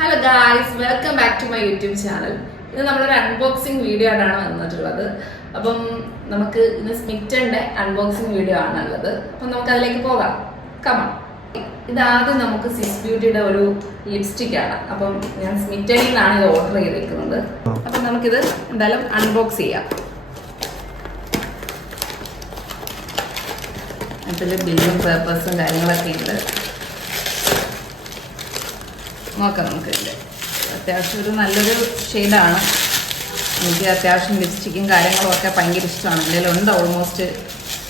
Hello guys, welcome back to my YouTube channel. ഇത് നമ്മളൊരു unboxing video ആയിട്ടാണ് വന്നിട്ടുള്ളത്. അപ്പം നമുക്ക് ഇന്ന് സ്മിറ്റന്റെ അൺബോക്സിങ് വീഡിയോ ആണുള്ളത്. അപ്പം നമുക്ക് അതിലേക്ക് പോകാം. കമൺ. ഇതാദ്യം നമുക്ക് സിസ് ബ്യൂട്ടിയുടെ ഒരു ലിപ്സ്റ്റിക് ആണ്. അപ്പം ഞാൻ സ്മിറ്റനിൽ നിന്നാണ് ഇത് ഓർഡർ ചെയ്തിരിക്കുന്നത്. അപ്പം നമുക്കിത് എന്തായാലും അൺബോക്സ് ചെയ്യാം. അതിൽ ബില്ലും പേപ്പേഴ്സും കാര്യങ്ങളൊക്കെ ഉണ്ട്. നോക്കാം നമുക്കിതിൻ്റെ. അത്യാവശ്യം ഒരു നല്ലൊരു ഷെയ്ഡാണ്. എനിക്ക് അത്യാവശ്യം ലിപ്സ്റ്റിക്കും കാര്യങ്ങളും ഒക്കെ ഭയങ്കര ഇഷ്ടമാണ്. എൻ്റെ ഉണ്ട് ഓൾമോസ്റ്റ്.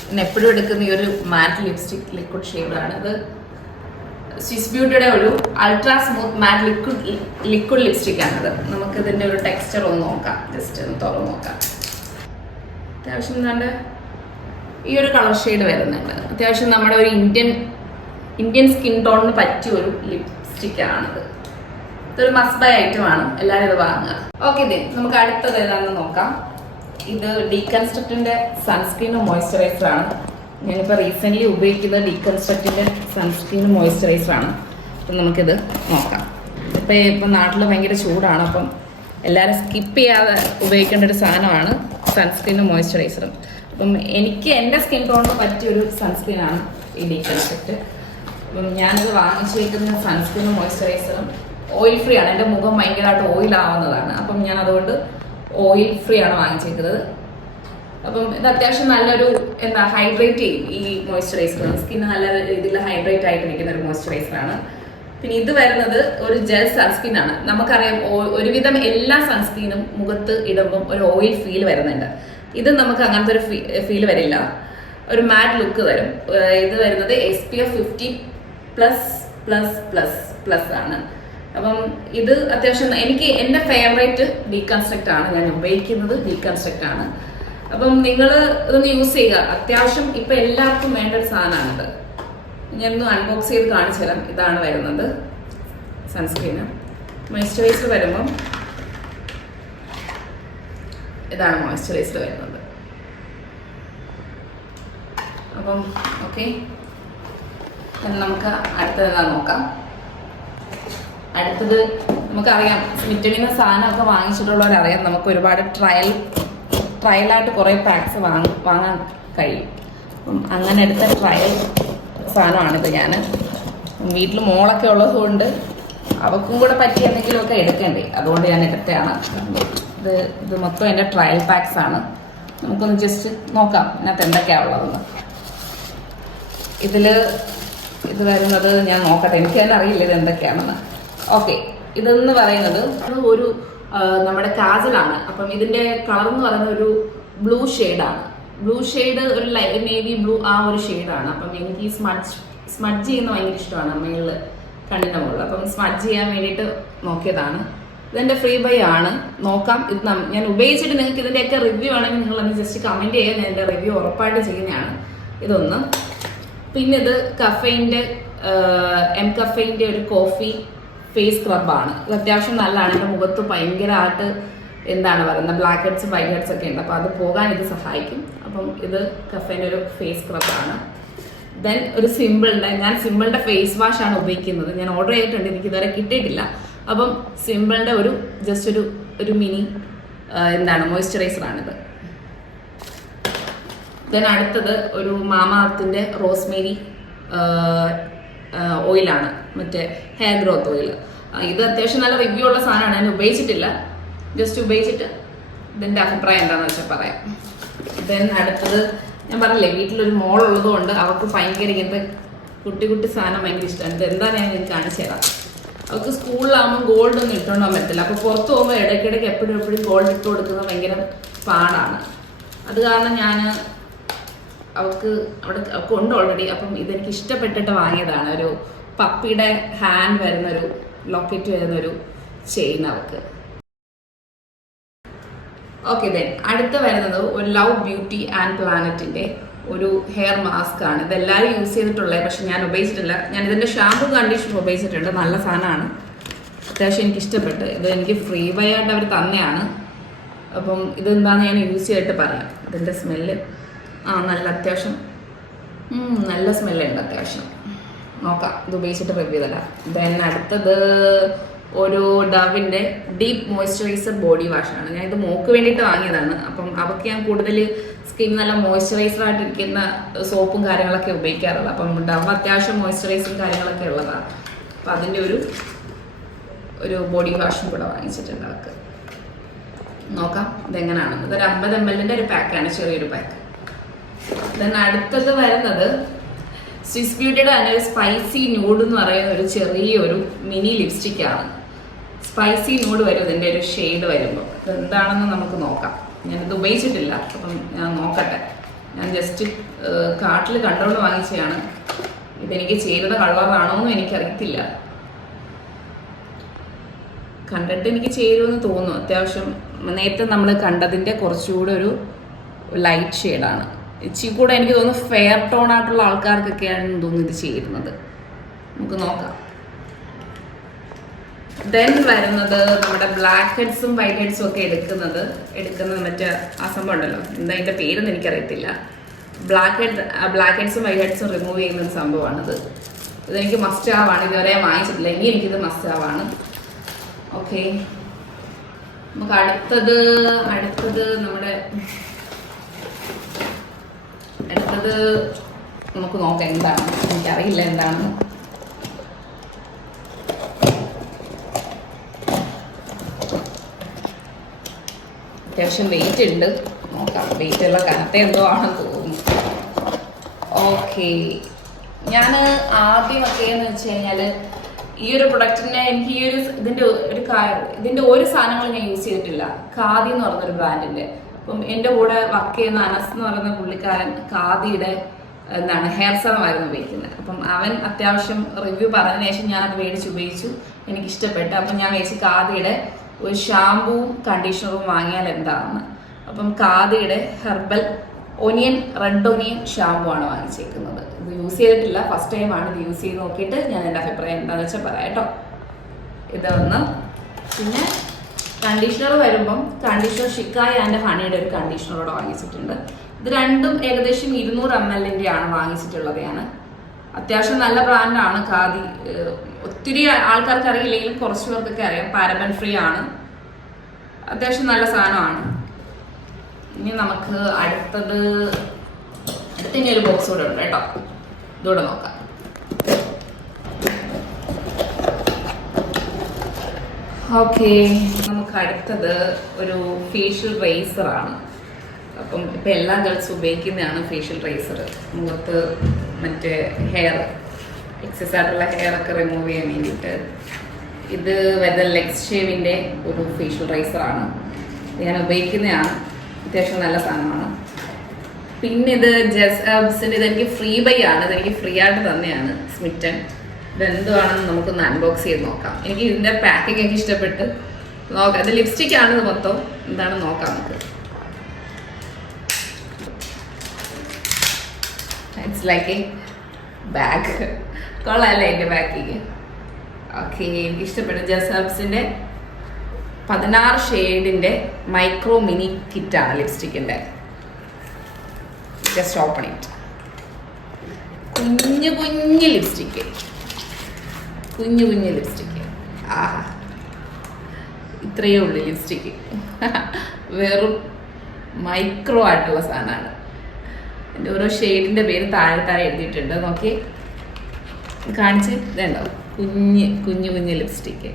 പിന്നെ എപ്പോഴും എടുക്കുന്ന ഈ ഒരു മാറ്റ് ലിപ്സ്റ്റിക് ലിക്വിഡ് ഷെയ്ഡാണ്. ഇത് സ്വിസ് ബ്യൂട്ടിയുടെ ഒരു അൾട്രാ സ്മൂത്ത് മാറ്റ് ലിക്വിഡ് ലിപ്സ്റ്റിക് ആണിത്. നമുക്കിതിൻ്റെ ഒരു ടെക്സ്ചർ ഒന്ന് നോക്കാം. ജസ്റ്റ് ഒന്ന് തുറന്ന് നോക്കാം. അത്യാവശ്യം നല്ല ഈ ഒരു കളർ ഷെയ്ഡ് വരുന്നുണ്ട്. അത്യാവശ്യം നമ്മുടെ ഒരു ഇന്ത്യൻ സ്കിൻ ടോണിന് പറ്റിയ ഒരു ലിപ്സ്റ്റിക്കാണിത്. ഇതൊരു മസ്റ്റ് ബൈ ഐറ്റം ആണ്. എല്ലാവരും ഇത് വാങ്ങുക. ഓക്കെ, നമുക്ക് അടുത്തത് ഏതാണെന്ന് നോക്കാം. ഇത് ഡീകൺസ്ട്രക്റ്റിന്റെ സൺസ്ക്രീനും മോയ്സ്ചറൈസറാണ്. ഞാനിപ്പോൾ റീസെൻ്റ്ലി ഉപയോഗിക്കുന്നത് ഡീകൺസ്ട്രക്റ്റിന്റെ സൺസ്ക്രീനും മോയ്സ്ചറൈസറാണ്. അപ്പം നമുക്കിത് നോക്കാം. ഇപ്പം നാട്ടിൽ ഭയങ്കര ചൂടാണ്. അപ്പം എല്ലാവരും സ്കിപ്പ് ചെയ്യാതെ ഉപയോഗിക്കേണ്ട ഒരു സാധനമാണ് സൺസ്ക്രീനും മോയ്സ്ചറൈസറും. അപ്പം എനിക്ക് എൻ്റെ സ്കിൻ ടോണിന് പറ്റിയൊരു സൺസ്ക്രീനാണ് ഈ ഡീകൺസ്ട്രക്റ്റ്. അപ്പം ഞാനിത് വാങ്ങിച്ചേക്കുന്ന സൺസ്ക്രീനും മോയ്സ്ചറൈസറും ഓയിൽ ഫ്രീ ആണ്. എൻ്റെ മുഖം ഭയങ്കരമായിട്ട് ഓയിലാവുന്നതാണ്. അപ്പം ഞാൻ അതുകൊണ്ട് ഓയിൽ ഫ്രീ ആണ് വാങ്ങിച്ചേക്കുന്നത്. അപ്പം ഇത് അത്യാവശ്യം നല്ലൊരു ഹൈഡ്രേറ്റ് ചെയ്യും ഈ മോയ്സ്ചറൈസർ. സ്കിന്ന് നല്ല രീതിയിൽ ഹൈഡ്രേറ്റ് ആയിട്ട് നിൽക്കുന്ന ഒരു മോയ്സ്ചറൈസറാണ്. പിന്നെ ഇത് വരുന്നത് ഒരു ജെൽ സൺസ്ക്രീൻ ആണ്. നമുക്കറിയാം ഒരുവിധം എല്ലാ സൺസ്ക്രീനും മുഖത്ത് ഇടുമ്പം ഒരു ഓയിൽ ഫീൽ വരുന്നുണ്ട്. ഇത് നമുക്ക് അങ്ങനത്തെ ഒരു ഫീൽ വരില്ല. ഒരു മാറ്റ് ലുക്ക് തരും. ഇത് വരുന്നത് SPF 50++++ ആണ്. അപ്പം ഇത് അത്യാവശ്യം എനിക്ക് എൻ്റെ ഫേവറേറ്റ് ഡീകൺസ്ട്രക്റ്റ് ആണ്. ഞാൻ ഉപയോഗിക്കുന്നത് ഡീകൺസ്ട്രക്റ്റ് ആണ്. അപ്പം നിങ്ങൾ ഇതൊന്ന് യൂസ് ചെയ്യുക. അത്യാവശ്യം ഇപ്പം എല്ലാവർക്കും വേണ്ട ഒരു സാധനമാണിത്. ഞാനൊന്ന് അൺബോക്സ് ചെയ്ത് കാണിച്ചു തരാം. ഇതാണ് വരുന്നത് സൺസ്ക്രീന്. മോയ്സ്ചറൈസർ വരുമ്പം ഇതാണ് മോയ്സ്ചറൈസർ വരുന്നത്. അപ്പം ഓക്കെ, നമുക്ക് അടുത്തത് നോക്കാം. അടുത്തത് നമുക്കറിയാം, സ്മിറ്റണിന്ന് സാധനമൊക്കെ വാങ്ങിച്ചിട്ടുള്ളവരറിയാം, നമുക്ക് ഒരുപാട് ട്രയലായിട്ട് കുറേ പാക്സ് വാങ്ങാൻ കഴിയും. അപ്പം അങ്ങനെ എടുത്ത ട്രയൽ സാധനമാണിത്. ഞാൻ വീട്ടിൽ മോളൊക്കെ ഉള്ളതുകൊണ്ട് അവൾക്കും കൂടെ പറ്റി എന്തെങ്കിലുമൊക്കെ എടുക്കണ്ടേ, അതുകൊണ്ട് ഞാൻ എടുത്തതാണ്. ഇത് മൊത്തം എൻ്റെ ട്രയൽ പാക്സ് ആണ്. നമുക്കൊന്ന് ജസ്റ്റ് നോക്കാം ഇതിനകത്ത് എന്തൊക്കെയാണ് ഉള്ളതെന്ന്. ഇത് വരുന്നത് ഞാൻ നോക്കട്ടെ, എനിക്ക് തന്നെ അറിയില്ല ഇത് എന്തൊക്കെയാണെന്ന്. ഓക്കെ, ഇതെന്ന് പറയുന്നത് ഒരു നമ്മുടെ കാജലാണ്. അപ്പം ഇതിന്റെ കളർ എന്ന് പറയുന്നത് ഒരു ബ്ലൂ ഷെയ്ഡാണ്. ബ്ലൂ ഷെയ്ഡ് ഒരു നേവി ബ്ലൂ, ആ ഒരു ഷെയ്ഡാണ്. അപ്പം എനിക്ക് ഈ സ്മഡ്ജ് ചെയ്യുന്ന ഭയങ്കര ഇഷ്ടമാണ് മേളിൽ കണ്ണിൻ്റെ മുകളിൽ. അപ്പം സ്മഡ്ജ് ചെയ്യാൻ വേണ്ടിയിട്ട് നോക്കിയതാണ്. ഇതെൻ്റെ ഫ്രീ ബൈ ആണ്. നോക്കാം. ഇത് ഞാൻ ഉപയോഗിച്ചിട്ട് നിങ്ങൾക്ക് ഇതിൻ്റെയൊക്കെ റിവ്യൂ ആണെങ്കിൽ നിങ്ങളൊന്ന് ജസ്റ്റ് കമൻറ്റ് ചെയ്യുക. ഞാൻ എൻ്റെ റിവ്യൂ ഉറപ്പായിട്ട് ചെയ്യുന്നതാണ്. ഇതൊന്ന്. പിന്നെ ഇത് എം കഫൈൻ്റെ ഒരു കോഫി ഫേസ് സ്ക്രബാണ്. ഇത് അത്യാവശ്യം നല്ലതാണ്. എൻ്റെ മുഖത്ത് ഭയങ്കരമായിട്ട് ബ്ലാക്ക് ഹെഡ്സ് വൈറ്റ് ഹെഡ്സ് ഒക്കെ ഉണ്ട്. അപ്പോൾ അത് പോകാൻ ഇത് സഹായിക്കും. അപ്പം ഇത് കഫേൻ്റെ ഒരു ഫേസ് സ്ക്രബാണ്. ദെൻ ഒരു സിമ്പിളിൻ്റെ, ഞാൻ സിമ്പിളിൻ്റെ ഫേസ് വാഷ് ആണ് ഉപയോഗിക്കുന്നത്. ഞാൻ ഓർഡർ ചെയ്തിട്ടുണ്ട്, എനിക്ക് ഇതുവരെ കിട്ടിയിട്ടില്ല. അപ്പം സിമ്പിളിൻ്റെ ജസ്റ്റ് ഒരു മിനി മോയ്സ്ചറൈസറാണിത്. ദെൻ അടുത്തത് ഒരു മാമാഅർത്തിൻ്റെ റോസ്മേരി ഓയിലാണ്, മറ്റേ ഹെയർ ഗ്രോത്ത് ഓയിൽ. ഇത് അത്യാവശ്യം നല്ല റിവ്യൂ ഉള്ള സാധനമാണ്. ഞാൻ ഉപയോഗിച്ചിട്ടില്ല, ജസ്റ്റ് ഉപയോഗിച്ചിട്ട് ഇതിൻ്റെ അഭിപ്രായം എന്താണെന്ന് വെച്ചാൽ പറയാം. ദെൻ അടുത്തത് ഞാൻ പറഞ്ഞില്ലേ, വീട്ടിലൊരു മോളുള്ളത് കൊണ്ട് അവൾക്ക് ഭയങ്കര ഇങ്ങനത്തെ കുട്ടി സാധനം ഭയങ്കര ഇഷ്ടമാണ്. ഇത് എന്താ ഞാൻ കാണിച്ചു തരാം. അവൾക്ക് സ്കൂളിലാകുമ്പോൾ ഗോൾഡ് ഒന്നും ഇട്ടുകൊണ്ട് പോകാൻ പറ്റില്ല. അപ്പോൾ പുറത്ത് പോകുമ്പോൾ ഇടയ്ക്കിടയ്ക്ക് എപ്പോഴും ഗോൾഡ് ഇട്ട് കൊടുക്കുന്നത് ഭയങ്കര പാടാണ്. അത് കാരണം ഞാൻ അവൾക്ക് ഉണ്ട് ഓൾറെഡി. അപ്പം ഇതെനിക്ക് ഇഷ്ടപ്പെട്ടിട്ട് വാങ്ങിയതാണ്. ഒരു പപ്പിയുടെ ഹാൻഡ് വരുന്നൊരു ലോക്കറ്റ് വരുന്നൊരു ചെയിൻ അവൾക്ക്. ഓക്കെ, ദെൻ അടുത്ത വരുന്നത് ഒരു ലവ് ബ്യൂട്ടി ആൻഡ് പ്ലാനറ്റിൻ്റെ ഒരു ഹെയർ മാസ്ക് ആണ്. ഇതെല്ലാവരും യൂസ് ചെയ്തിട്ടുള്ളത്, പക്ഷെ ഞാൻ ഉപയോഗിച്ചിട്ടില്ല. ഞാൻ ഇതിൻ്റെ ഷാമ്പു കണ്ടീഷണർ ഉപയോഗിച്ചിട്ടുണ്ട്. നല്ല സാധനമാണ്, അത്യാവശ്യം എനിക്ക് ഇഷ്ടപ്പെട്ട്. ഇത് എനിക്ക് ഫ്രീ ബൈ ആയിട്ട് അവർ തന്നെയാണ്. അപ്പം ഇതെന്താണെന്ന് ഞാൻ യൂസ് ചെയ്തിട്ട് പറയാം. ഇതിൻ്റെ സ്മെല്ല് നല്ല അത്യാവശ്യം നല്ല സ്മെല്ലുണ്ട്. അത്യാവശ്യം നോക്കാം, ഇത് ഉപയോഗിച്ചിട്ട് റിവ്യൂ തരാം. ദെൻ അടുത്തത് ഒരു ഡവിൻ്റെ ഡീപ്പ് മോയ്സ്ചറൈസർ ബോഡി വാഷാണ്. ഞാൻ ഇത് മോക്ക് വേണ്ടിയിട്ട് വാങ്ങിയതാണ്. അപ്പം അവർക്ക് ഞാൻ കൂടുതൽ സ്കിൻ നല്ല മോയ്സ്ചറൈസർ ആയിട്ടിരിക്കുന്ന സോപ്പും കാര്യങ്ങളൊക്കെ ഉപയോഗിക്കാറുള്ളത്. അപ്പം ഡവ് അത്യാവശ്യം മോയ്സ്ചറൈസും കാര്യങ്ങളൊക്കെ ഉള്ളതാണ്. അപ്പം അതിൻ്റെ ഒരു ബോഡി വാഷും കൂടെ വാങ്ങിച്ചിട്ടുണ്ട് അവർക്ക്. നോക്കാം ഇതെങ്ങനെയാണെന്ന്. ഇതൊരു 50 ml ഒരു പാക്കാണ്, ചെറിയൊരു പാക്ക്. ദെൻ അടുത്തത് വരുന്നത് സ്വിസ് ബ്യൂട്ടിയുടെ തന്നെ ഒരു സ്പൈസി ന്യൂഡ് എന്ന് പറയുന്ന ഒരു ചെറിയൊരു മിനി ലിപ്സ്റ്റിക്കാണ്. സ്പൈസി ന്യൂഡ് വരും ഇതിൻ്റെ ഒരു ഷെയ്ഡ് വരുമ്പോൾ. ഇതെന്താണെന്ന് നമുക്ക് നോക്കാം. ഞാനിത് ഉപയോഗിച്ചിട്ടില്ല, അപ്പം ഞാൻ നോക്കട്ടെ. ഞാൻ ജസ്റ്റ് കാർട്ടിൽ കണ്ടുകൊണ്ട് വാങ്ങിച്ചതാണ്. ഇതെനിക്ക് ചേരുന്ന കളറാണോ എന്നും എനിക്കറിയത്തില്ല. കണ്ടിട്ട് എനിക്ക് ചേരുമെന്ന് തോന്നുന്നു. അത്യാവശ്യം നേരത്തെ നമ്മൾ കണ്ടതിൻ്റെ കുറച്ചുകൂടെ ഒരു ലൈറ്റ് ഷെയ്ഡാണ്. ഇച്ചിരി കൂടെ എനിക്ക് തോന്നുന്നു ഫെയർ ടോൺ ആയിട്ടുള്ള ആൾക്കാർക്കൊക്കെയാണ് തോന്നുന്നു ഇത് ചേരുന്നത്. നമുക്ക് നോക്കാം. ദെൻ വരുന്നത് നമ്മുടെ ബ്ലാക്ക് ഹെഡ്സും വൈറ്റ് ഹെഡ്സും ഒക്കെ എടുക്കുന്നത് മറ്റേ ആ സംഭവം ഉണ്ടല്ലോ, എന്താ അതിൻ്റെ പേരെന്ന് എനിക്കറിയത്തില്ല. ബ്ലാക്ക് ഹെഡ്സും വൈറ്റ് ഹെഡ്സും റിമൂവ് ചെയ്യുന്ന ഒരു സംഭവമാണിത്. ഇതെനിക്ക് മസ്റ്റ് ആവാണ്. ഇതുവരെ വാങ്ങിച്ചിട്ടില്ല, എങ്കിൽ എനിക്കിത് മസ്റ്റ് ആവാണ്. ഓക്കെ, നമുക്ക് അടുത്തത് നമുക്ക് നോക്കാം എന്താണ്. എനിക്കറിയില്ല എന്താണെന്ന്. അത്യാവശ്യം വെയിറ്റ് ഉണ്ട്, നോക്കാം. വെയിറ്റ് ഉള്ള കനത്ത എന്തോ ആണെന്ന് തോന്നുന്നു. ഓക്കെ, ഞാൻ ആദ്യമൊക്കെ എന്ന് വെച്ച് കഴിഞ്ഞാൽ ഈ ഒരു പ്രൊഡക്റ്റിനെ എനിക്ക് ഇതിന്റെ ഒരു സാധനങ്ങൾ ഞാൻ യൂസ് ചെയ്തിട്ടില്ല. ഖാദി എന്ന് പറഞ്ഞൊരു ബ്രാൻഡിന്റെ. അപ്പം എൻ്റെ കൂടെ വർക്ക് ചെയ്യുന്ന അനസ് എന്ന് പറയുന്ന പുള്ളിക്കാരൻ ഖാദിയുടെ ഹെയർ സെറമായിരുന്നു ഉപയോഗിക്കുന്നത്. അപ്പം അവൻ അത്യാവശ്യം റിവ്യൂ പറഞ്ഞതിന് ശേഷം ഞാൻ അത് മേടിച്ച് ഉപയോഗിച്ചു, എനിക്കിഷ്ടപ്പെട്ടു. അപ്പം ഞാൻ മേടിച്ച് ഖാദിയുടെ ഒരു ഷാമ്പൂവും കണ്ടീഷണറും വാങ്ങിയാൽ എന്താണെന്ന്. അപ്പം ഖാദിയുടെ ഹെർബൽ റെഡ് ഒനിയൻ ഷാമ്പൂ ആണ് വാങ്ങിച്ചേക്കുന്നത്. ഇത് യൂസ് ചെയ്തിട്ടില്ല, ഫസ്റ്റ് ടൈമാണ് ഇത് യൂസ് ചെയ്ത് നോക്കിയിട്ട് ഞാൻ എൻ്റെ അഭിപ്രായം എന്താണെന്ന് വെച്ചാൽ പറയാം കേട്ടോ. ഇതൊന്ന്. പിന്നെ കണ്ടീഷണർ വരുമ്പം കണ്ടീഷണർ ഷിക്കായ ആൻഡ് ഹണിയുടെ ഒരു കണ്ടീഷണറോടെ വാങ്ങിച്ചിട്ടുണ്ട്. ഇത് രണ്ടും ഏകദേശം 200 ml ആണ് വാങ്ങിച്ചിട്ടുള്ളത് ഞാൻ. അത്യാവശ്യം നല്ല ബ്രാൻഡാണ് ഖാദി. ഒത്തിരി ആൾക്കാർക്ക് അറിയില്ലെങ്കിലും കുറച്ച് പേർക്കൊക്കെ അറിയാം. പാരബൻ ഫ്രീ ആണ്, അത്യാവശ്യം നല്ല സാധനമാണ്. ഇനി നമുക്ക് അടുത്തിനി ഒരു ബോക്സ് കൂടെ ഉണ്ട് കേട്ടോ, ഇതൂടെ നോക്കാം. ഓക്കെ, നമുക്ക് അടുത്തത് ഒരു ഫേഷ്യൽ റേസറാണ്. അപ്പം ഇപ്പം എല്ലാ ഗേൾസും ഉപയോഗിക്കുന്നതാണ് ഫേഷ്യൽ റേസർ. മുഖത്ത് മറ്റേ എക്സസ് ആയിട്ടുള്ള ഹെയർ ഒക്കെ റിമൂവ് ചെയ്യാൻ വേണ്ടിയിട്ട്. ഇത് വരുന്ന ലെക്സ് ഷേവിൻ്റെ ഒരു ഫേഷ്യൽ റേസറാണ്. ഞാൻ ഉപയോഗിക്കുന്നതാണ്, അത്യാവശ്യം നല്ല സാധനമാണ്. പിന്നെ ഇത് ജസ് ഹെർബ്സിൻ്റെ, ഇതെനിക്ക് ഫ്രീ ബൈ ആണ്, ഇതെനിക്ക് ഫ്രീ ആയിട്ട് തന്നെയാണ് സ്മിറ്റൻ. ഇതെന്തുവാണെന്ന് നമുക്കൊന്ന് അൺബോക്സ് ചെയ്ത് നോക്കാം. എനിക്ക് ഇതിൻ്റെ പാക്കിംഗ് ഒക്കെ ഇഷ്ടപ്പെട്ട്. നോക്കാം, ഇത് ലിപ്സ്റ്റിക് ആണ്. ഇത് മൊത്തം എന്താണെന്ന് നോക്കാം നമുക്ക്. It's like a bag. കൊള്ളാമല്ലേ എൻ്റെ പാക്കിങ്? ഓക്കെ, എനിക്ക് ഇഷ്ടപ്പെട്ടു. ജസ് ഹെർബ്സിൻ്റെ 16 ഷെയ്ഡിൻ്റെ മൈക്രോ മിനി കിറ്റാണ് ലിപ്സ്റ്റിക്കിൻ്റെ. Just open it. കുഞ്ഞു ലിപ്സ്റ്റിക്ക്, കുഞ്ഞു ലിപ്സ്റ്റിക്ക്. ആഹാ, ഇത്രയേ ഉള്ളൂ ലിപ്സ്റ്റിക്ക്. വെറും മൈക്രോ ആയിട്ടുള്ള സാധനമാണ്. എൻ്റെ ഓരോ ഷെയ്ഡിൻ്റെ പേര് താഴെ എഴുതിയിട്ടുണ്ട്. നോക്കി കാണിച്ച്. ഇതുണ്ടോ, കുഞ്ഞു ലിപ്സ്റ്റിക്ക്.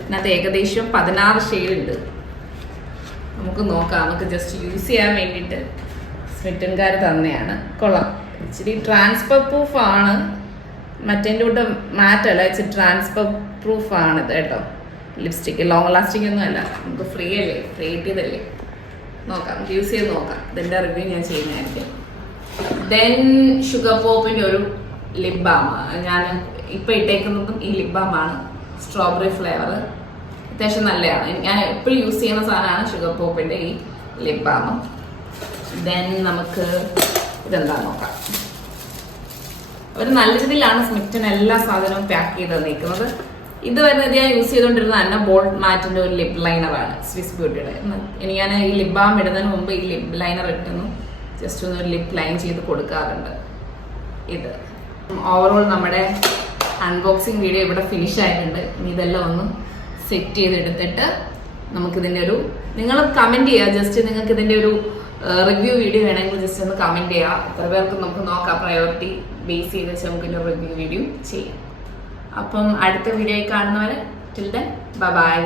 ഇതിനകത്ത് ഏകദേശം 16 ഷെയ്ഡ് ഉണ്ട്. നമുക്ക് നോക്കാം. നമുക്ക് ജസ്റ്റ് യൂസ് ചെയ്യാൻ വേണ്ടിയിട്ട് സ്മിറ്റൻകാർ തന്നെയാണ്. കൊള്ളാം. ഇച്ചിരി ട്രാൻസ്ഫർ പ്രൂഫാണ്. മറ്റേ കൂട്ട് മാറ്റല്ല, ഇച്ചിരി ട്രാൻസ്ഫർ പ്രൂഫാണിത് കേട്ടോ. ലിപ്സ്റ്റിക്ക് ലോങ് ലാസ്റ്റിംഗ് ഒന്നും അല്ല. നമുക്ക് ഫ്രീ ചെയ്തല്ലേ. നോക്കാം, യൂസ് ചെയ്ത് നോക്കാം. ഇതിൻ്റെ റിവ്യൂ ഞാൻ ചെയ്യുന്നതായിരിക്കും. ദെൻ ഷുഗർ പോപ്പിൻ്റെ ഒരു ലിപ് ബാം. ഞാൻ ഇപ്പം ഇട്ടേക്കുന്നതും ഈ ലിപ് ബാമാണ്. സ്ട്രോബെറി ഫ്ലേവർ, അത്യാവശ്യം നല്ലതാണ്. ഞാൻ എപ്പോഴും യൂസ് ചെയ്യുന്ന സാധനമാണ് ഷുഗർ പോപ്പിൻ്റെ ഈ ലിപ് ബാം. ദെൻ നമുക്ക് ഇതെന്താ നോക്കാം. ഒരു നല്ല രീതിയിലാണ് സ്മിറ്റൻ എല്ലാ സാധനവും പാക്ക് ചെയ്ത് തന്നിരിക്കുന്നത്. ഇത് വരുന്നത് ഞാൻ യൂസ് ചെയ്തുകൊണ്ടിരുന്ന തന്നെ ബോൾഡ് മാറ്റിൻ്റെ ഒരു ലിപ് ലൈനറാണ്, സ്വിസ് ബ്യൂട്ടിയുടെ. ഇനി ഞാൻ ഈ ലിപ് ബാം ഇടുന്നതിന് മുമ്പ് ഈ ലിപ് ലൈനർ ഇട്ടുന്നു ജസ്റ്റ് ഒന്ന് ഒരു ലിപ് ലൈൻ ചെയ്ത് കൊടുക്കാറുണ്ട്. ഇത് ഓവറോൾ നമ്മുടെ അൺബോക്സിങ് വീഡിയോ ഇവിടെ ഫിനിഷ് ആയിട്ടുണ്ട്. ഇനി ഇതെല്ലാം ഒന്ന് സെറ്റ് ചെയ്തെടുത്തിട്ട് നമുക്കിതിൻ്റെ ഒരു നിങ്ങൾ കമൻറ്റ് ചെയ്യുക. ജസ്റ്റ് നിങ്ങൾക്ക് ഇതിൻ്റെ ഒരു റിവ്യൂ വീഡിയോ വേണമെങ്കിൽ ജസ്റ്റ് ഒന്ന് കമൻറ്റ് ചെയ്യുക. എത്ര പേർക്ക് നമുക്ക് നോക്കാം, പ്രയോറിറ്റി ബേസ് ചെയ്ത് വെച്ച് നമുക്ക് ഇതിൻ്റെ റിവ്യൂ വീഡിയോ ചെയ്യാം. അപ്പം അടുത്ത വീഡിയോയിൽ കാണുന്നവരെ ടിൽ ദെൻ ബൈ.